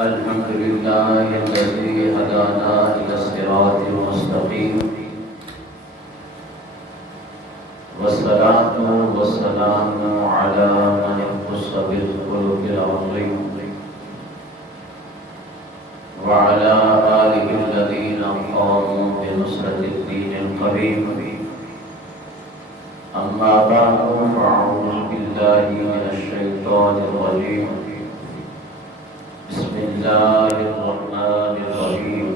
الحمد لله الذي هدانا إلى الصراط المستقيم والصلاة والسلام على من اختص بالخلق العظيم وعلى آله الذين قاموا بنصرة الدين القويم. أما بعد فأعوذ بالله من الشيطان الرجيم. بسم الله الرحمن الرحيم.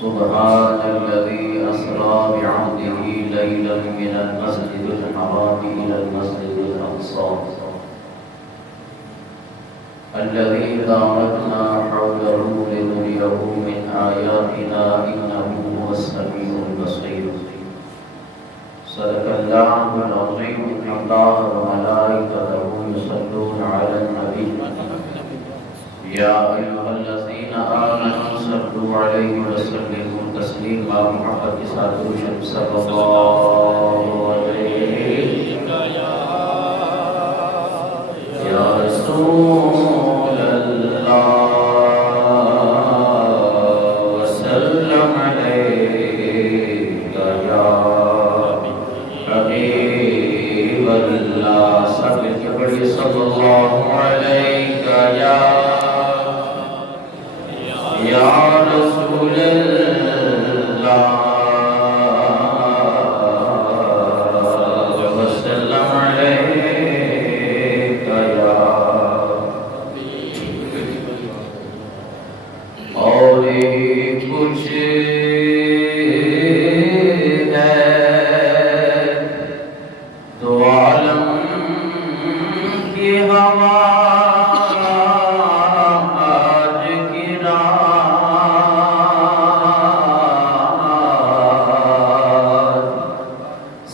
سبحان الذي أسرى بعبده ليلا من المسجد الحرام إلى المسجد الأقصى الذي باركنا حوله لنريه من آياتنا إنه هو السميع البصير. صدق الله العظيم. الله وملائكته يصلون على النبي يا أيها الذين آمنوا صلوا عليه وسلموا تسليما. محمد صلى الله عليه يا رسول الله وسلم عليك يا حبيب الله. صلى الله عليك يا رسول الله وسلم عليك يا. اور کچھ تو عالم کی ہوا آج کی رات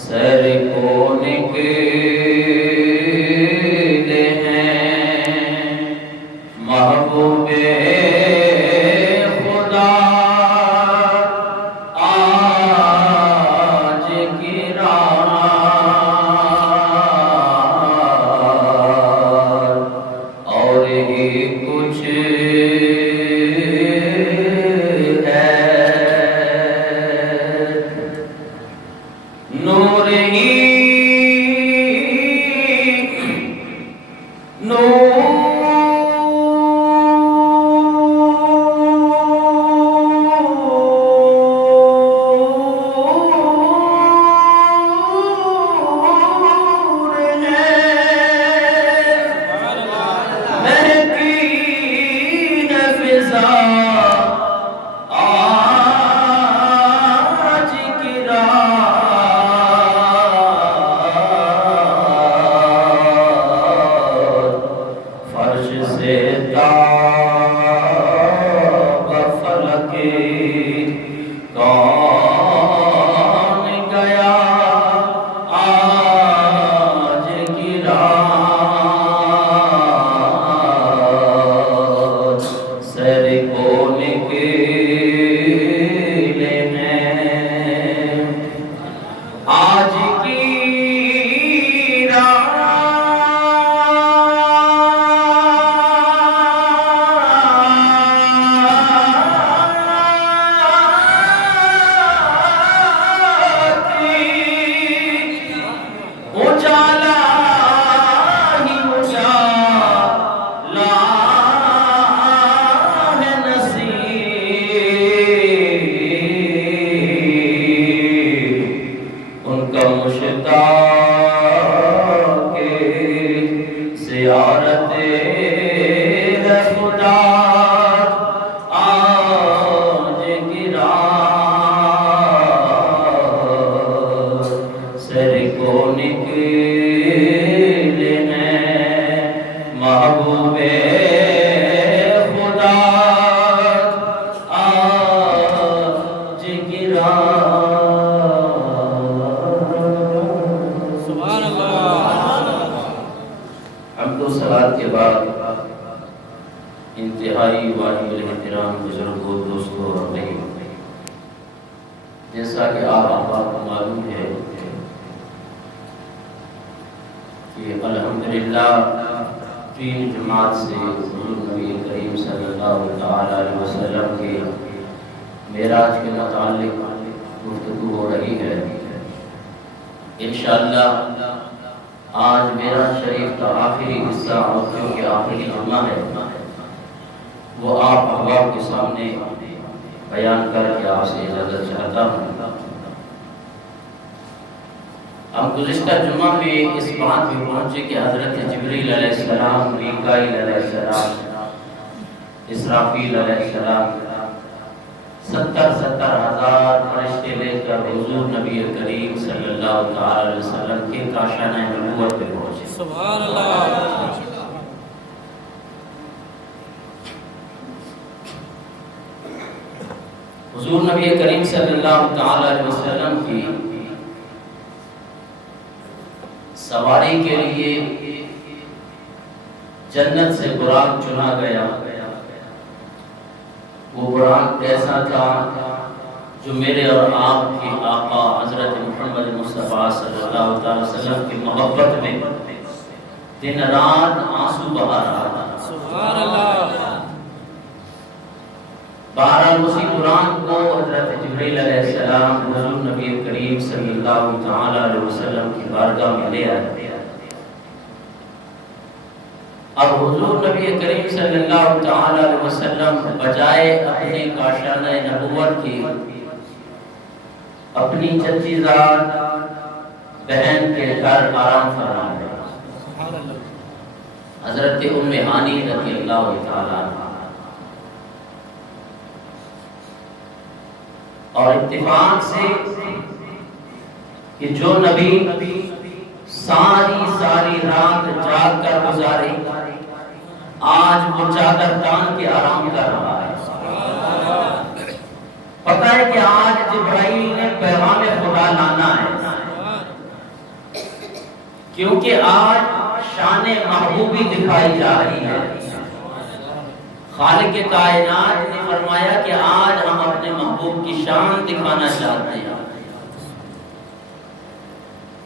سر کو نکلے ہیں محبوب خدا آج کی رات. اور ہی کچھ ہے نور ہی انتہائی واجب الاحترام بزرگوں، دوستوں اور بھائیوں، جیسا کہ آپ کو معلوم ہے کہ الحمدللہ 3 جماعت سے حضور نبی کریم صلی اللہ علیہ وسلم کے معراج کے متعلق گفتگو ہو رہی ہے۔ انشاءاللہ آج معراج شریف کا آخری حصہ اور کیونکہ آخری جمعہ ہے، وہ آپ احباب کے سامنے بیان کر کے آپ سے اجازت چاہتا ہوں۔ ہم گزشتہ جمعہ میں اس بات میں پہنچے کہ حضرت جبریل علیہ السلام، میکائیل علیہ السلام، اسرافیل علیہ السلام 70 ہزار فرشتے لے کر حضور نبی کریم صلی اللہ علیہ وسلم کے کاشانہ نبوت پہ پہنچے۔ سبحان اللہ۔ حضور نبی کریم صلی اللہ علیہ وسلم کی سواری کے لیے جنت سے براق چنا گیا۔ وہ براق ایسا تھا جو میرے اور آپ کے آقا حضرت محمد مصطفیٰ صلی اللہ علیہ وسلم کی محبت میں دن رات آنسو بہا رہا تھا۔ سبحان اللہ۔ بہرحال اسی براق کو حضرت جبریل علیہ السلام حضور نبی کریم صلی اللہ علیہ وسلم کی بارگاہ میں لے آئے۔ اب حضور نبی کریم صلی اللہ علیہ وسلم بجائے اپنے کاشانہ نبوت کی اپنی چچی زاد بہن کے گھر آرام فرما رہے، حضرت ام ہانی رضی اللہ تعالیٰ عنہ، اور اتفاق سے کہ جو نبی ساری رات جاگ کر گزاری، آج وہ چادر تان کے آرام کر رہا ہے۔ پتہ ہے کہ آج جبرائیل نے پیغام خدا لانا ہے، کیونکہ آج شان محبوبی دکھائی جا رہی ہے۔ خالق کائنات نے فرمایا کہ آج ہم اپنے محبوب کی شان دکھانا چاہتے ہیں،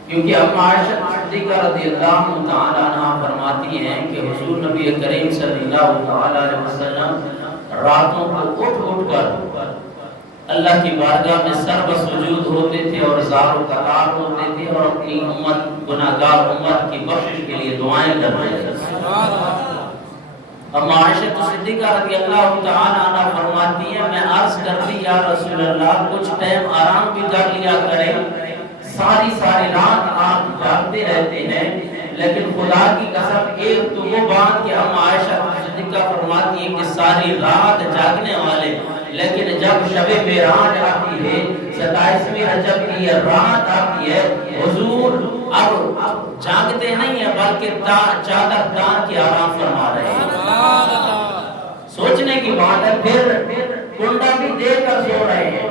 کیونکہ اما عائشہ صدیقہ رضی اللہ تعالیٰ عنہ فرماتی ہیں کہ حضور نبی کریم صلی اللہ علیہ وسلم راتوں کو اٹھ کر اللہ کی بارگاہ میں سر بسجود ہوتے تھے اور زار و قطار ہوتے تھے اور اپنی امت، گناہگار امت کی بخشش کے لیے دعائیں کرتے تھے۔ اما عائشہ صدیقہ رضی اللہ تعالیٰ عنہ فرماتی ہیں میں عرض کرتی یا رسول اللہ کچھ ٹائم آرام بھی کر لیا کریں، ساری رات آپ جاگتے رہتے ہیں، لیکن خدا کی قسم ایک تو وہ بات کہ ہم عائشہ صدیقہ فرماتی ہیں کہ ساری رات جاگنے والے، لیکن جب شب معراج آتی ہے 27ویں رجب کی یہ رات آتی ہے، حضور اب جاگتے نہیں ہیں بلکہ چادر تان کے آرام فرما رہے ہیں۔ سوچنے کی بات ہے، پھر کنڈا بھی دے کر سو رہے ہیں،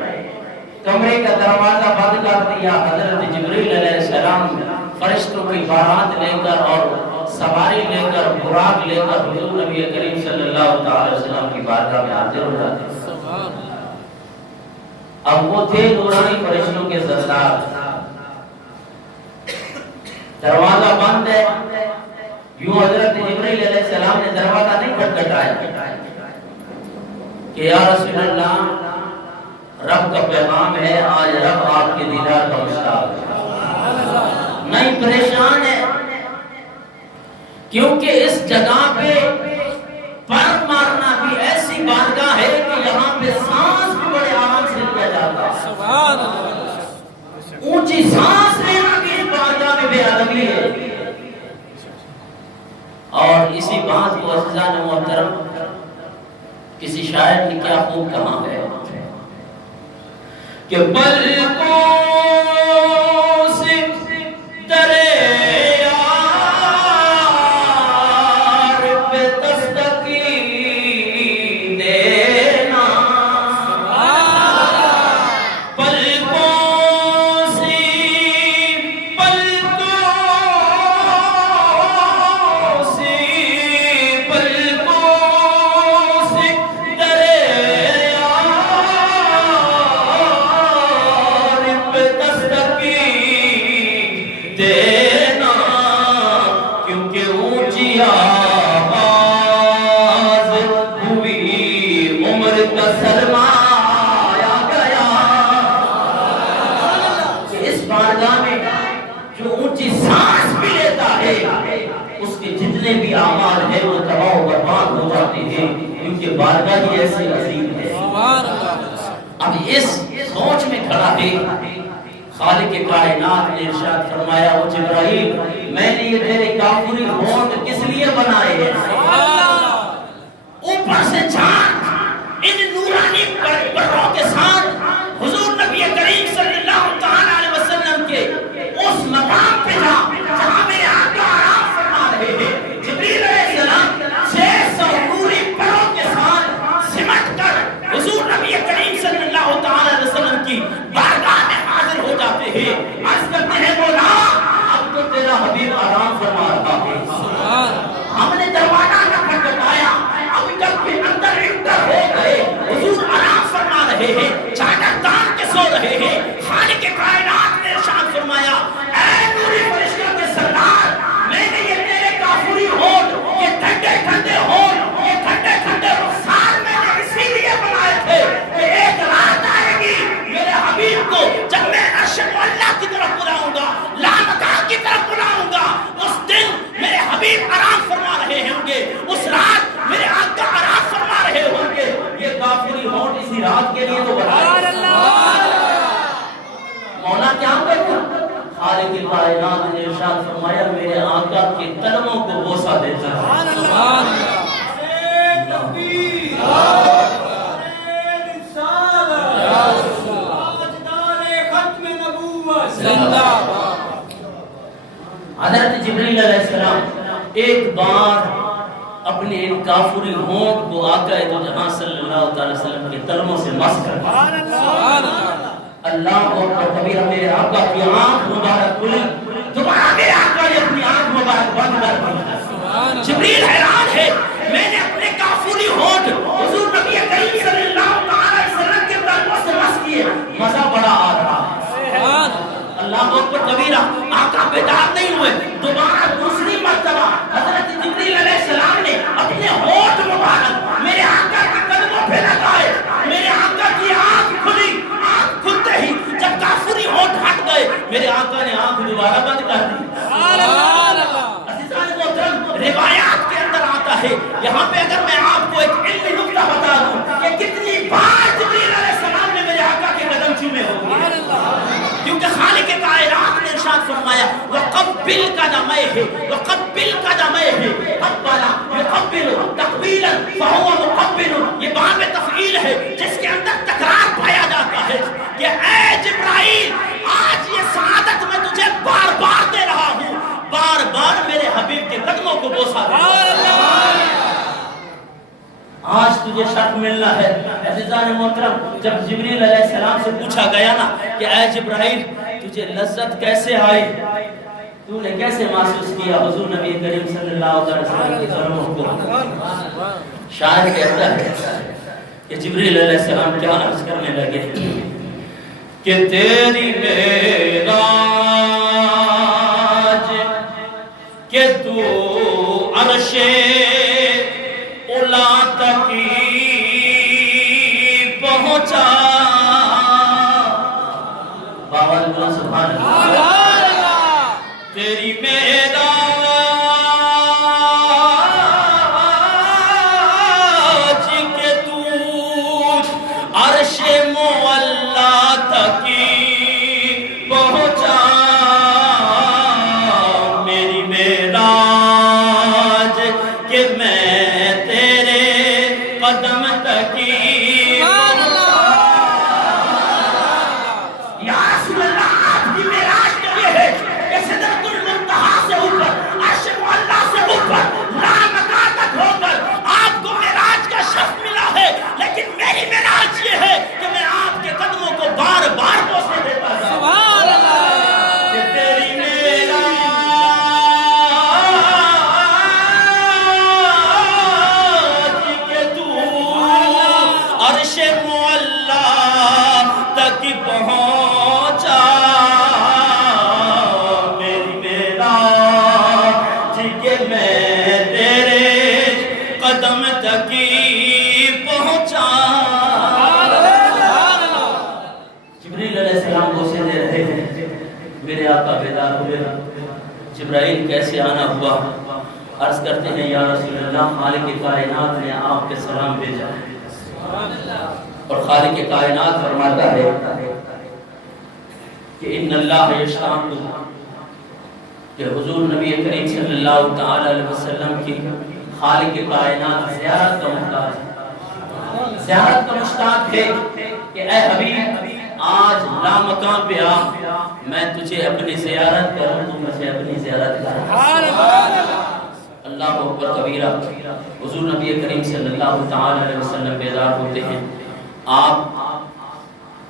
کمرے کا دروازہ بند کر دیا، حضرت جبریل علیہ السلام فرشتوں کی بارات لے کر اور سواری لے کر براق لے کر حضور نبی کریم صلی اللہ علیہ وسلم کی بارگاہ میں حاضر ہو جاتے ہیں۔ اب وہ تھے نورانی فرشتوں کے سردار، دروازہ بند ہے، یوں حضرت جبریل علیہ السلام نے دروازہ نہیں کھٹکھٹایا کہ یا رسول اللہ رب کا پیغام ہے، آج رب آپ کے دیدار کا مشتاق ہے، نہیں پریشان ہے، کیونکہ اس جگہ پہ پر مارنا بھی ایسی بارگاہ ہے کہ یہاں پہ سانس بھی بڑے آرام سے لیا جاتا ہے، اونچی سانس لینا بھی اس بارگاہ میں بے ادبی ہے۔ اور اسی بات کو عزیزان محترم کسی شاعر نے کیا خوب کہا ہے کہ پلکوں سے درے یار پہ دستکی دینا، پلکوں سے پلکوں ہیں کیونکہ بارگاہ ہی ایسی عظیم ہے۔ اب اس سوچ میں کھڑا ہے خالق کائنات نے ارشاد فرمایا او جبرائیل میں نے یہ تیرے کافری ہونٹ کس لیے بنائے ہیں؟ اوپر سے چاند ان نورانی پروں کے ساتھ حضور نبی کریم صلی اللہ تعالی علیہ وسلم کے اس مقام پہ جہاں میرے آقا آرام فرما رہے ہیں، جبریل علیہ السلام 600 نوری پروں کے ساتھ سمٹ کر حضور نبی کریم صلی اللہ تعالی علیہ وسلم کی بارگاہ میں حاضر ہو جاتے ہیں، عرض کرتے ہیں مولا اب تو تیرا حبیب آرام فرما رہا ہے، ہم نے دروازہ نہ کھٹکھٹایا، ابھی تک بھی اندر انٹر ہو گئے، حضور آرام فرما رہے ہیں، چادر تان کے سو رہے ہیں۔ خالق کائنات نے ارشاد فرمایا اے نوری فرشتوں کے سردار میں نے یہ تیرے کافری ہونٹ، یہ ٹھنڈے ٹھنڈے ہونٹ، یہ ٹھنڈے ٹھنڈے رخسار میں نے اسی لیے بنائے تھے کہ ایک رات آئے گی میرے حبیب کو جب میں عرش اللہ کی طرف بلاؤں گا، لامکان کی طرف بلاؤں گا، اس دن میرے حبیب آرام فرما رہے ہوں گے، اس رات میرے آقا آرام فرما رہے ہوں گے۔ یہ کافری ہونٹ اسی رات کے لیے تو بنائے مولا کیا کرتا خالق کائنات نے ارشاد فرمایا میرے آقا کے قدموں کو بوسہ دیتا ہے۔ سبحان اللہ، حضرت جبریل علیہ السلام ایک بار اپنے ان کافری ہونٹ کو آقا دو جہاں صلی اللہ علیہ وسلم کے قدموں سے مس کر اللہ اکبر کبیرہ میرے آقا کی آنکھ مبارک کھلی، دوبارہ میرے آقا نے اپنی آنکھ مبارک بند کر دی۔ جبریل حیران ہے میں نے اپنے کافری ہونٹ حضور نبی کریم صلی اللہ علیہ وسلم کے قدموں سے مس کیے، مزہ بڑا آ رہا ہے۔ اللہ اکبر کبیرہ آقا بیدار نہیں ہوئے، دوبارہ دوسری مرتبہ حضرت جبریل علیہ السلام نے اپنے ہونٹ مبارک میرے آقا کے قدموں پہ لگائے، میرے آقا کی آنکھ کھلی، آنکھ کھلتے ہی جب کافری ہونٹ ہٹ گئے میرے آقا نے آنکھ دوبارہ بند کر دی۔ عزیزان محترم روایات کے اندر آتا ہے، یہاں پہ اگر میں آپ کو ایک علمی نکتہ بتا دوں کہ کتنی بار جبریل علیہ السلام نے میرے آقا کے قدم چومے ہوگے، کیونکہ خالق کائنات نے ارشاد فرمایا وَقَبِّلْ قَدَمَيْهِ وَقَبِّلْ قَدَمَيْهِ قَبَّلَ يُقَبِّلُ تَقْبِيلًا فَهُوَ مُقَبِّلٌ، یہ باب تفعیل ہے جس کے اندر تکرار پایا جاتا ہے کہ اے جبرائیل آج یہ سعادت میں تجھے بار بار دے رہا ہوں، بار بار میرے حبیب کے قدموں کو بوسہ دے۔ آج تجھے شرف ملنا ہے۔ عزیزان محترم جب جبریل علیہ السلام سے پوچھا گیا نا کہ اے جبرائیل تجھے لذت کیسے آئی، تو نے کیسے محسوس کیا حضور نبی کریم صلی اللہ علیہ وسلم کے قدموں کو، شاعر کہتا ہے کہ جبریل علیہ السلام کیا عرض کرنے لگے کہ تیری معراج کہ تو عرش اولا تک پہنچا، باول بلا سبحان اللہ، تیری معراج کہ تو عرش مولا تک پہنچا، میری معراج کہ میں تیرے قدم تک جبرائیل کیسے آنا ہوا، عرض کرتے ہیں یا رسول اللہ خالق کائنات نے آپ کے سلام بھیجا ہے، اور خالق کائنات فرماتا ہے کہ ان اللہ یشتاق، کہ حضور نبی کریم صلی اللہ تعالی علیہ وسلم کی خالق کائنات زیارت کا محتاج ہے، زیارت کا مشتاق ہے کہ اے حبیب آج لامکان پہ آ، میں تجھے اپنی زیارت کروں، تو مجھے اپنی زیارت کر۔ اللہ اکبر کبیرہ۔ حضور نبی کریم صلی اللہ تعالی علیہ وسلم بیدار ہوتے ہیں، آپ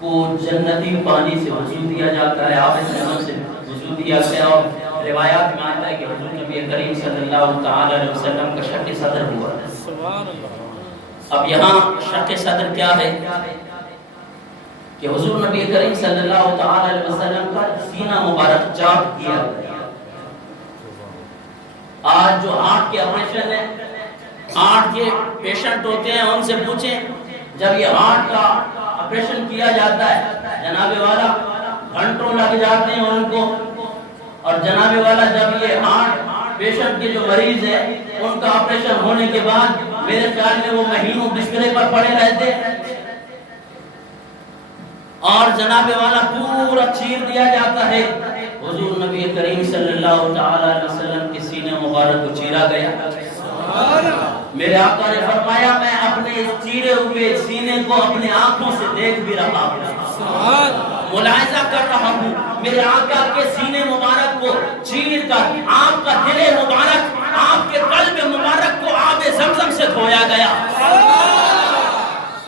کو جنتی پانی سے وضو دیا جاتا ہے، آب زمزم سے وضو دیا گیا، اور روایات میں آتا ہے کہ حضور نبی کریم صلی اللہ تعالی علیہ وسلم کا شق صدر ہوا۔ اب یہاں شق صدر کیا ہے کہ حضور نبی کریم صلی اللہ تعالی علیہ وسلم کا سینہ مبارک چاک کیا گیا۔ آج جو ہارٹ کے آپریشن ہے، ہارٹ کے پیشنٹ ہوتے ہیں، ان سے پوچھیں جب یہ ہارٹ کا آپریشن کیا جاتا ہے جناب والا گھنٹوں لگ جاتے ہیں ان کو، اور جناب والا جب یہ ہارٹ پیشنٹ کے جو مریض ہے ان کا آپریشن ہونے کے بعد میرے خیال میں وہ مہینوں بسترے پر پڑے رہتے ہیں، اور جناب والا پورا چیر دیا جاتا ہے۔ حضور نبی کریم صلی اللہ تعالی علیہ وسلم کے سینے مبارک کو چیرا گیا۔ میرے آقا نے فرمایا میں اپنے اس چیرے ہوئے سینے کو اپنے آنکھوں سے دیکھ بھی رہا ہوں، ملاحظہ کر رہا ہوں۔ میرے آقا کے سینے مبارک کو چیر کر آپ کا دل مبارک، آپ کے قلب مبارک کو آب زمزم سے دھویا گیا۔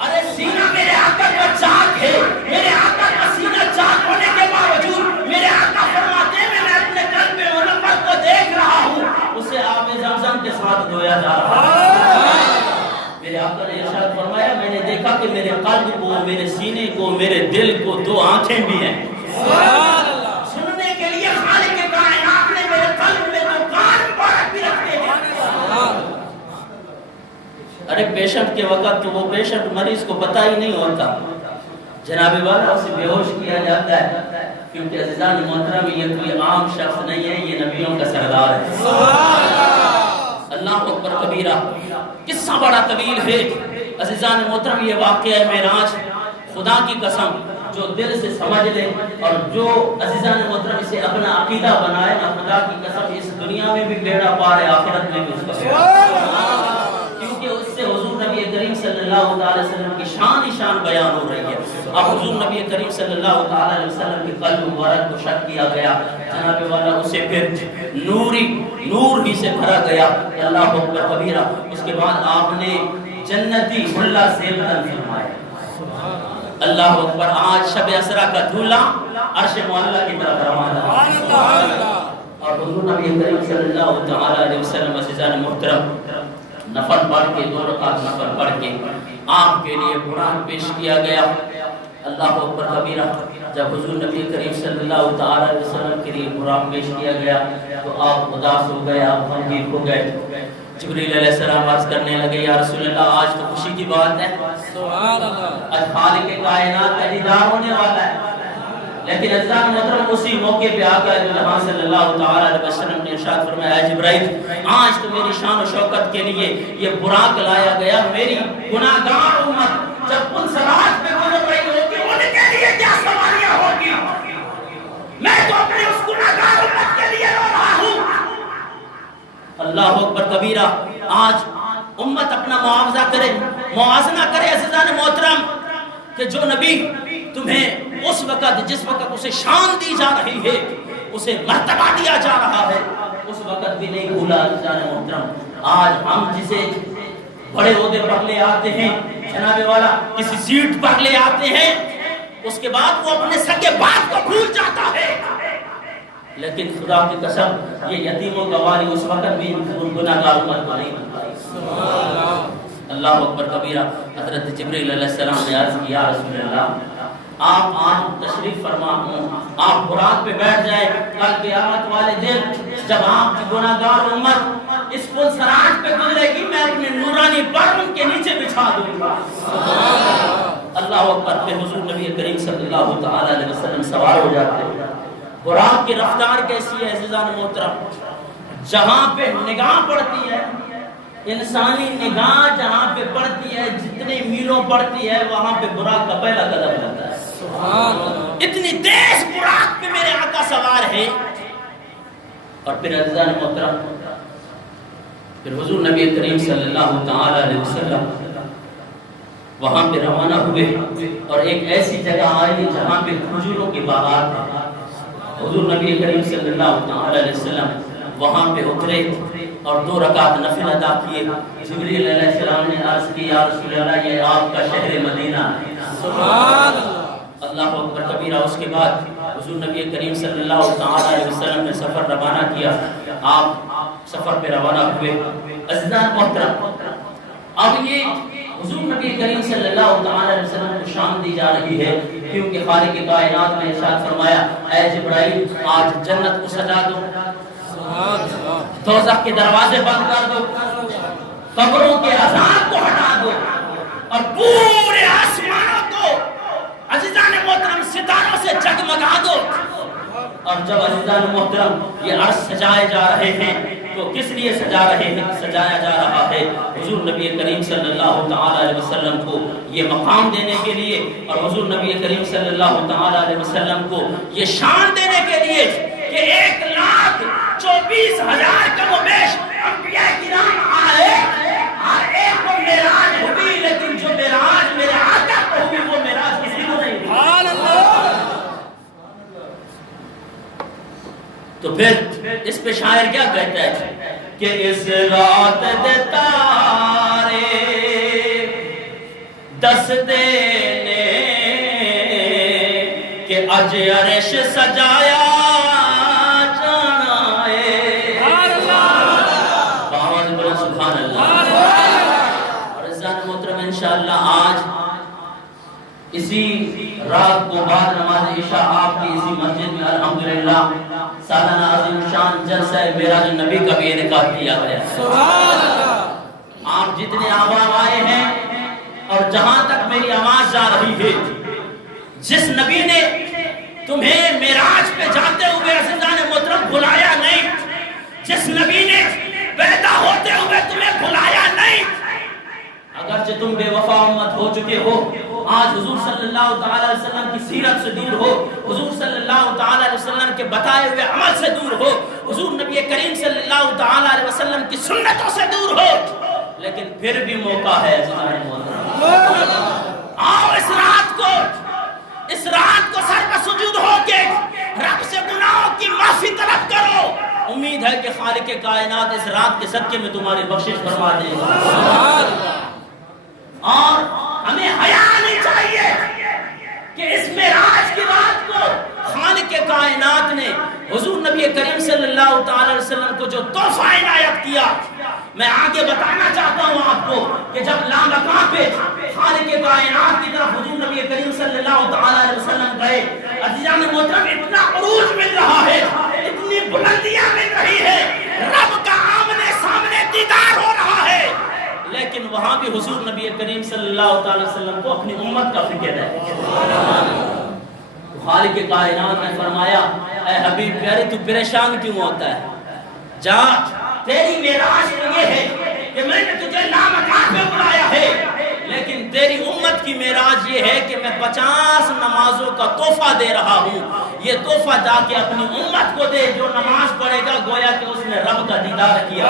ارے سینہ میرے آقا کا چاک ہے، میرے آقا کا سینہ چاک ہونے کے باوجود میرے آقا فرماتے ہیں میں اپنے قلب منور کو دیکھ رہا ہوں، اسے آب زمزم کے ساتھ دھویا جا رہا ہے۔ میرے آقا نے ارشاد فرمایا میں نے دیکھا کہ میرے قلب کو، میرے سینے کو، میرے دل کو دو آنکھیں بھی ہیں، سننے کے لیے خالق کائنات نے میرے قلب میں دو کان مبارک بھی رکھے ہیں۔ ارے پیشنٹ کے وقت تو وہ پیشنٹ مریض کو پتہ ہی نہیں ہوتا، جناب والا اسے بے ہوش کیا جاتا ہے، کیونکہ عزیزان محترم یہ کوئی عام شخص نہیں ہے، یہ نبیوں کا سردار ہے۔ اللہ اکبر کبیرہ۔ قصہ بڑا طویل ہے عزیزان محترم، یہ واقعہ معراج، خدا کی قسم جو دل سے سمجھ لے اور جو عزیزان محترم اسے اپنا عقیدہ بنائے نا، خدا کی قسم اس دنیا میں بھی بیڑا پار ہے، آخرت میں بھی اس کا کیونکہ اس سے حضور نبی کریم صلی اللہ علیہ وسلم کی شان ہی شان بیان ہو رہی ہے۔ اب حضور نبی کریم صلی اللہ علیہ وسلم کے قلب مبارک کو شک کیا گیا، جناب والا اسے پھر نور ہی سے بھرا گیا۔ اللہ اکبر کبیرہ۔ اس کے بعد آپ نے جنتی حلہ زیبتن فرمایا۔ اللہ اکبر۔ آج شب اسرا کا دھولا عرش معلیٰ کی طرف روانہ ہے، اور حضور نبی کریم صلی اللہ علیہ وسلم عزیزان محترم نفل پڑھ کے 2 رکعت نفل پڑھ کے آپ کے لیے قرآن پیش کیا گیا۔ اللہ اکبر کبیرہ۔ جب حضور نبی کریم صلی اللہ تعالی علیہ وسلم کے لیے قرآن پیش کیا گیا تو آپ اداس ہو گئے، آپ غمگین ہو گئے۔ جبریل علیہ السلام عرض کرنے لگے یا رسول اللہ آج تو خوشی کی بات ہے، سبحان اللہ، آج خالق کائنات کا دیدار ہونے والا ہے۔ لیکن عزیزان محترم اسی موقع پہ آقا جہاں صلی اللہ تعالی علیہ وسلم نے ارشاد فرمایا اے جبرائیل آج تو میری شان و شوکت کے لیے یہ براق لایا گیا، میری گناہگار امت جب ان صراط پہ گزر رہی ہوگی ان کے لیے کیا سواریاں ہوگی، میں تو اپنے اس گناہگار امت کے لیے رو رہا ہوں۔ اللہ اکبر کبیرہ۔ آج امت اپنا معاوضہ کرے، موازنہ کرے عزیزان محترم کہ جو نبی تمہیں اس وقت جس وقت اسے شان دی جا رہی ہے، اسے مرتبہ دیا جا رہا ہے، اس وقت بھی نہیں بھولا عزیزان محترم۔ آج ہم جسے بڑے عہدے پر لے آتے ہیں، جناب والا کسی سیٹ پر لے آتے ہیں، اس کے بعد وہ اپنے سگے باپ کو بھول جاتا ہے، لیکن خدا کی قسم یہ یتیموں کا والی اس وقت بھی گناہگار امت کو نہیں بنتا۔ اللہ اکبر کبیرہ۔ حضرت جبریل علیہ السلام نے عرض کیا رسول اللہ آپ آج تشریف فرما ہوں، آپ براق پہ بیٹھ جائیں، کل قیامت والے دن جب آپ کی گناہگار امت اس پل صراط پہ گزرے گی میں اپنے نورانی پر ان کے نیچے بچھا دوں گا۔ اللہ اکبر۔ پہ حضور نبی کریم صلی اللہ تعالی علیہ وسلم سوار ہو جاتے ہیں۔ براق کی رفتار کیسی ہے عزیزان محترم؟ جہاں پہ نگاہ پڑتی ہے، انسانی نگاہ جہاں پہ پڑتی ہے، جتنے میلوں پڑتی ہے، وہاں پہ براق کا پہلا قدم لگتا ہے. سبحان اللہ. اتنی تیز براق پہ میرے آقا سوار ہے. اور پھر عزیزان محترم، پھر حضور نبی کریم صلی اللہ تعالی علیہ وسلم وہاں پہ روانہ ہوئے اور ایک ایسی جگہ آئی جہاں پہ کھجوروں کے باغات ہیں. حضور نبی کریم صلی اللہ تعالی علیہ وسلم وہاں پہ اترے اور 2 رکعت نفل ادا کیے. جبریل علیہ السلام نے عرض کی یا رسول اللہ یہ آپ کا شہر مدینہ. سبحان اللہ، اللہ اکبر کبیرہ. اس کے بعد حضور نبی کریم صلی اللہ تعالی علیہ وسلم نے سفر روانہ کیا. آپ سفر پہ روانہ ہوئے. عزیزان محترم، اب یہ حضور نبی کریم صلی اللہ تعالی علیہ وسلم کو شان دی جا رہی ہے کیونکہ خالق کائنات نے ارشاد فرمایا اے جبرائیل آج جنت کو سجا دو، دوزخ کے دروازے بند کر دو، قبروں کے عذاب کو ہٹا دو اور پورے آسمانوں کو عزیزان محترم ستاروں سے جگمگا دو. اور جب عزیزان محترم یہ عرش سجائے جا رہے ہیں تو کس لیے سجایا جا رہا ہے؟ حضور نبی کریم صلی اللہ تعالی علیہ وسلم کو یہ مقام دینے کے لیے اور حضور نبی کریم صلی اللہ تعالی علیہ وسلم کو یہ شان دینے کے لیے کہ 1,24,000 کم و بیش انبیاء کرام آئے اور ایک کو معراج ہوئی، لیکن جو معراج میرے آقا کو ہوئی وہ معراج کسی کو نہیں ہوئی. سبحان اللہ. تو پھر اس پہ شاعر کیا کہتا ہے کہ اس رات دے تارے دس دینے کہ اج عرش سجایا جانا ہے. باواز بولو سبحان اللہ. اور عزیزان محترم انشاءاللہ آج اسی رات کو بعد نماز عشاء آپ کی اسی مسجد میں الحمدللہ سالانہ عظیم شان جلسہ معراج النبی کا بھی انعقاد کیا گیا. سبحان اللہ. آپ جتنے احباب آئے ہیں اور جہاں تک میری آواز جا رہی ہے، جس نبی نے تمہیں معراج پہ جاتے ہوئے عزیزان محترم بلایا نہیں، جس نبی نے پیدا ہوتے ہوئے تمہیں بلایا نہیں، اگرچہ تم بے وفا امت ہو چکے ہو، آج حضور صلی اللہ تعالی علیہ وسلم کی سیرت سے دور ہو، حضور صلی اللہ تعالی علیہ وسلم کے بتائے ہوئے عمل سے دور ہو، حضور نبی کریم صلی اللہ تعالی علیہ وسلم کی سنتوں سے دور ہو، لیکن پھر بھی موقع ہے آؤ اس رات کو سر پر سجود ہو کے رب سے گناہوں کی معافی طلب کرو. امید ہے کہ خالق کائنات اس رات کے صدقے میں تمہاری بخشش فرما دے گا. اور ہمیں حیا نہیں چاہیے کہ اس معراج کی رات کو خالق کائنات نے حضور نبی کریم صلی اللہ تعالی علیہ وسلم کو جو تحفہ عنایت کیا. میں آگے بتانا چاہتا ہوں آپ کو کہ جب لامکاں پہ خالق کائنات کی طرف حضور نبی کریم صلی اللہ تعالی علیہ وسلم گئے، عزیزان محترم اتنا عروج مل رہا ہے، اتنی بلندیاں مل رہی ہے، رب کا آمنے سامنے دیدار ہو رہا ہے، لیکن وہاں بھی حضور نبی کریم صلی اللہ تعالی وسلم کو اپنی امت کا فکر ہے. خالق کائنات نے فرمایا اے حبیب پیارے تو پریشان کیوں ہوتا ہے؟ جا، تیری معراج یہ ہے کہ میں نے تجھے لامکان پہ بلایا ہے، لیکن تیری امت کی معراج یہ ہے کہ میں 50 نمازوں کا تحفہ دے رہا ہوں. یہ تحفہ جا کے اپنی امت کو دے، جو نماز پڑھے گا گویا کہ اس نے رب کا دیدار کیا.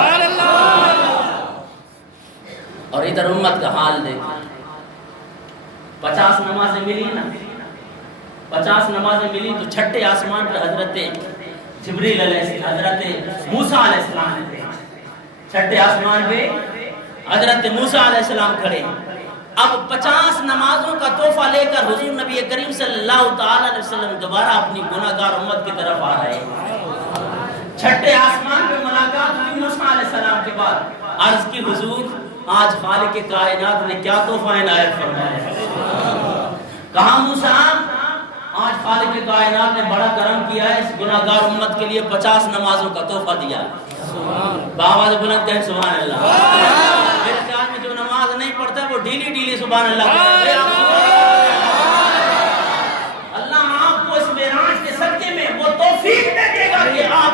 اور ادھر امت کا حال دیکھیں، 50 نمازیں ملی نا، 50 نمازیں ملی تو چھٹے آسمان پر حضرت جبریل علیہ السلام، حضرت موسیٰ علیہ السلام تھے. چھٹے آسمان پہ حضرت موسیٰ علیہ السلام کھڑے. اب 50 نمازوں کا تحفہ لے کر حضور نبی کریم صلی اللہ تعالی علیہ وسلم دوبارہ اپنی گناہگار امت کی طرف آ رہے ہیں. چھٹے آسمان پہ ملاقات ہوئی موسیٰ علیہ السلام کے بعد. عرض کی حضور آج خالق کائنات نے کیا تحفہ عنایت فرمایا؟ کہا موسیٰ آج خالق کائنات نے بڑا کرم کیا ہے، اس گناہگار امت کے لیے 50 نمازوں کا تحفہ دیا. بآواز بلند کہیں سبحان اللہ. میرے خیال میں جو نماز نہیں پڑھتا وہ ڈیلی سبحان اللہ. اللہ آپ کو اس معراج کے صدقے میں وہ توفیق دے گا کہ آپ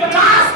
50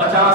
50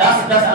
10-10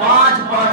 5-5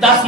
10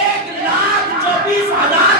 1,24,000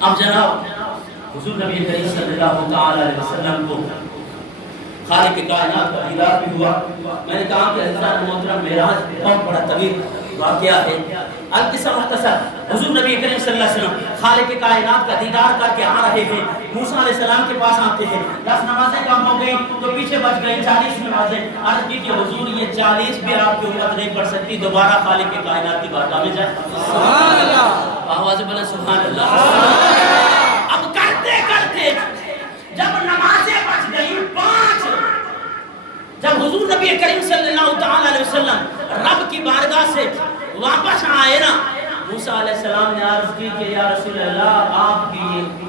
اب جناب حضور نبی کریم صلی اللہ تعالی علیہ وسلم کو خالق کائنات کا دیدار بھی ہوا. میں نے کہا کہ حضرت محترم معراج بہت بڑا طویل واقعہ ہے. القصہ مختصر، حضور نبی کریم صلی اللہ علیہ وسلم خالق کائنات کا دیدار کر کے آ رہے ہیں. موسیٰ علیہ السلام کے پاس آتے ہیں. 10 نمازیں کم ہو گئی تو پیچھے بچ گئی 40 نمازیں. عرض کی کہ حضور یہ 40 بھی آپ کی امت نہیں پڑھ سکتی، دوبارہ خالق کائنات کی بارگاہ میں جائیں. سبحان اللہ، آواز بلند سبحان اللہ. اب کرتے کرتے جب نمازیں بچ گئی 5، جب حضور نبی کریم صلی اللہ تعالی علیہ وسلم رب کی بارگاہ سے واپس آئے نا، موسیٰ علیہ السلام نے عرض کی کہ یا رسول اللہ آپ کی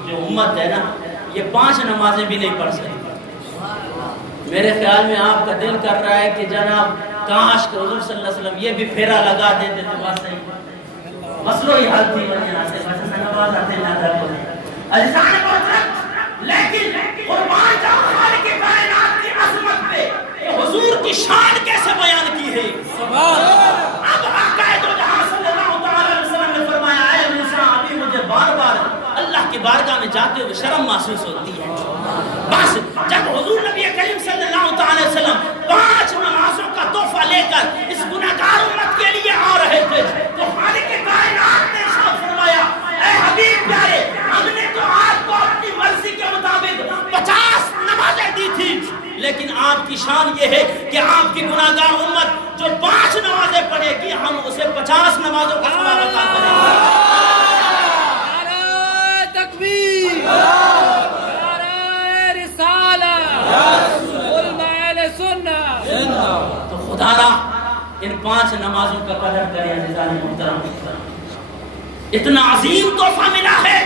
جو امت ہے نا یہ 5 نمازیں بھی نہیں پڑھ سکتی. میرے خیال میں آپ کا دل کر رہا ہے کہ جناب کاش کہ حضور صلی اللہ علیہ وسلم یہ بھی پھیرا لگا دیتے تو بات صحیح. مسئلہ ہی حل تھی وجہ سے بس نماز آتے نہ کو اجزان بہت، لیکن قربان جاؤ خالق کائنات کی عظمت پہ حضور کی شان کیسے بیان کی ہے. اب آقا دو جہاں صلی اللہ تعالی علیہ وسلم نے فرمایا اے موسیٰ ابھی مجھے بار بار اللہ کی بارگاہ میں جاتے ہوئے شرم محسوس ہوتی ہے. بس جب حضور نبی کریم صلی اللہ تعالی علیہ وسلم 5 نمازوں کا تحفہ لے کر اس گناہگار امت کے لیے آ رہے تھے تو خالق کائنات نے ارشاد فرمایا اے حبیب پیارے ہم نے تو آپ کو اپنی مرضی کے مطابق 50 نمازیں دی تھی، لیکن آپ کی شان یہ ہے کہ آپ کی گناہگار امت جو 5 نمازیں پڑھے گی ہم اسے 50 نمازوں کا ثواب عطا کریں گے. نعرہ تکبیر، نعرہ رسالہ، علماء اہل سنت. تو خدا را ان 5 نمازوں کا قدر کریں عزیزان محترم. اتنا عظیم تحفہ ملا ہے.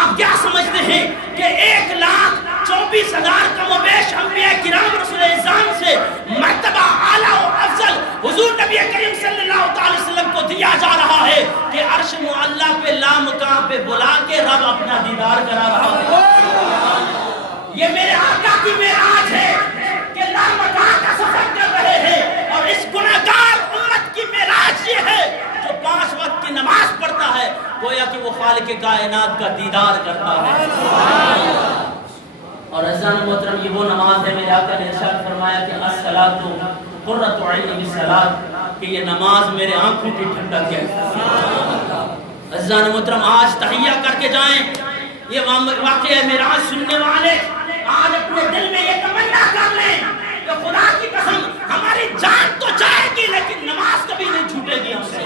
آپ کیا سمجھتے ہیں کہ 1,24,000 کم و بیش انبیاء کرام رسول اعظام سے مرتبہ اعلیٰ و افضل حضور نبی کریم صلی اللہ تعالی وسلم کو دیا جا رہا ہے کہ عرش معلیٰ پہ لامکان پہ بلا کے رب اپنا دیدار کرا رہا ہے. یہ میرے آقا کی معراج ہے کہ لامکان کا سفر کر رہے ہیں، اور اس گناہگار امت کی معراج یہ ہے جو 5 وقت کی نماز پڑھتا ہے گویا کہ وہ خالق کائنات کا دیدار کرتا ہے. اور عزیزان محترم یہ وہ نماز ہے، میرے آقا نے ارشاد فرمایا کہ الصلاۃ قرۃ عین بالصلاۃ، کہ یہ نماز میرے آنکھوں کی ٹھنڈک ہے. عزیزان محترم آج تحیہ کر کے جائیں. یہ واقعہ معراج سننے والے آج اپنے دل میں یہ تمنا کر لیں کہ خدا کی قسم ہماری جان تو جائے گی لیکن نماز کبھی نہیں چھوٹے گی ہم سے.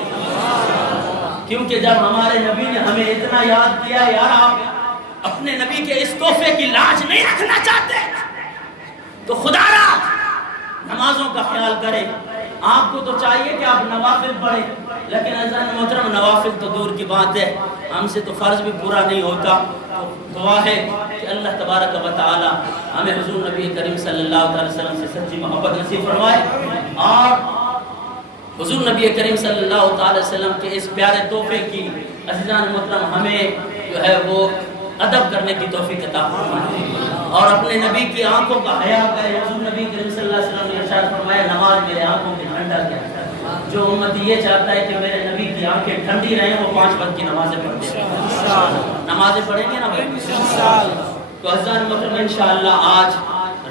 کیونکہ جب ہمارے نبی نے ہمیں اتنا یاد کیا یار آپ اپنے نبی کے اس تحفے کی لاج نہیں رکھنا چاہتے تو خدا را نمازوں کا خیال کریں. آپ کو تو چاہیے کہ آپ نوافل پڑھیں، لیکن عزیزان محترم نوافل تو دور کی بات ہے، ہم سے تو فرض بھی پورا نہیں ہوتا. تو دعا ہے کہ اللہ تبارک و تعالی ہمیں حضور نبی کریم صلی اللہ علیہ وسلم سے سچی محبت نصیب فرمائے، اور حضور نبی کریم صلی اللہ تعالی وسلم کے اس پیارے تحفے کی عزیزان محترم ہمیں جو ہے وہ ادب کرنے کی توفیق عطا فرمائے، اور اپنے نبی کی آنکھوں کا حیا کرے. حضور نبی کریم صلی اللہ علیہ وسلم نے ارشاد فرمایا نماز میرے آنکھوں کی ٹھنڈک ہے. جو امت یہ چاہتا ہے کہ میرے نبی کی آنکھیں ٹھنڈی رہیں وہ 5 وقت کی نمازیں پڑھتے ہیں. نمازیں پڑھیں گے نا بھائی تو عزیزان محترم انشاءاللہ آج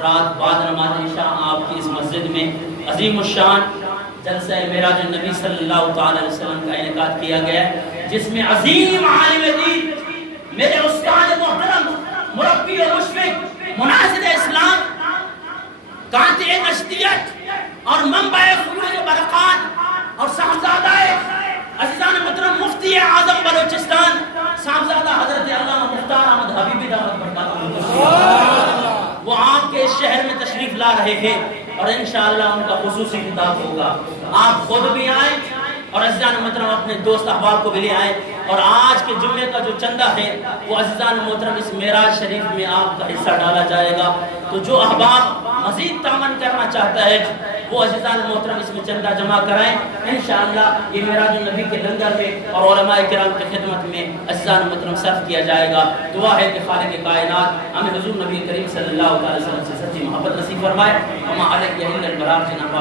رات بعد نماز عشاء آپ کی اس مسجد میں عظیم الشان جلسہ معراج النبی صلی اللہ تعالی علیہ وسلم کا انعقاد کیا گیا ہے، جس میں عظیم عالم دین میرے استاد محترم مربی اور مشفق مناظر اسلام قاطع نشریت اور منبع فیوض برکات اور صاحبزادہ عزیزان محترم مفتی اعظم بلوچستان صاحبزادہ حضرت علامہ مختار احمد حبیبی دعوت برکاتہ، وہ آپ کے اس شہر میں تشریف لا رہے ہیں اور انشاءاللہ ان کا خصوصی خطاب ہوگا. آپ خود بھی آئیں اور عزیزان محترم اپنے دوست احباب کو بھی لے آئیں، اور آج کے جمعے کا جو چندہ ہے وہ عزیزان محترم اس معراج شریف میں آپ کا حصہ ڈالا جائے گا. تو جو احباب مزید تعاون کرنا چاہتا ہے وہ عزیزان محترم اس میں چندہ جمع کرائیں. انشاءاللہ یہ معراج النبی کے لنگر میں اور علماء کرام کی خدمت میں عزیزان محترم صرف کیا جائے گا. دعا ہے کہ خالق کائنات ہمیں حضور نبی کریم صلی اللہ علیہ وسلم سے سچی محبت نصیب فرمائے. وما علیہ الا البلاغ، جناب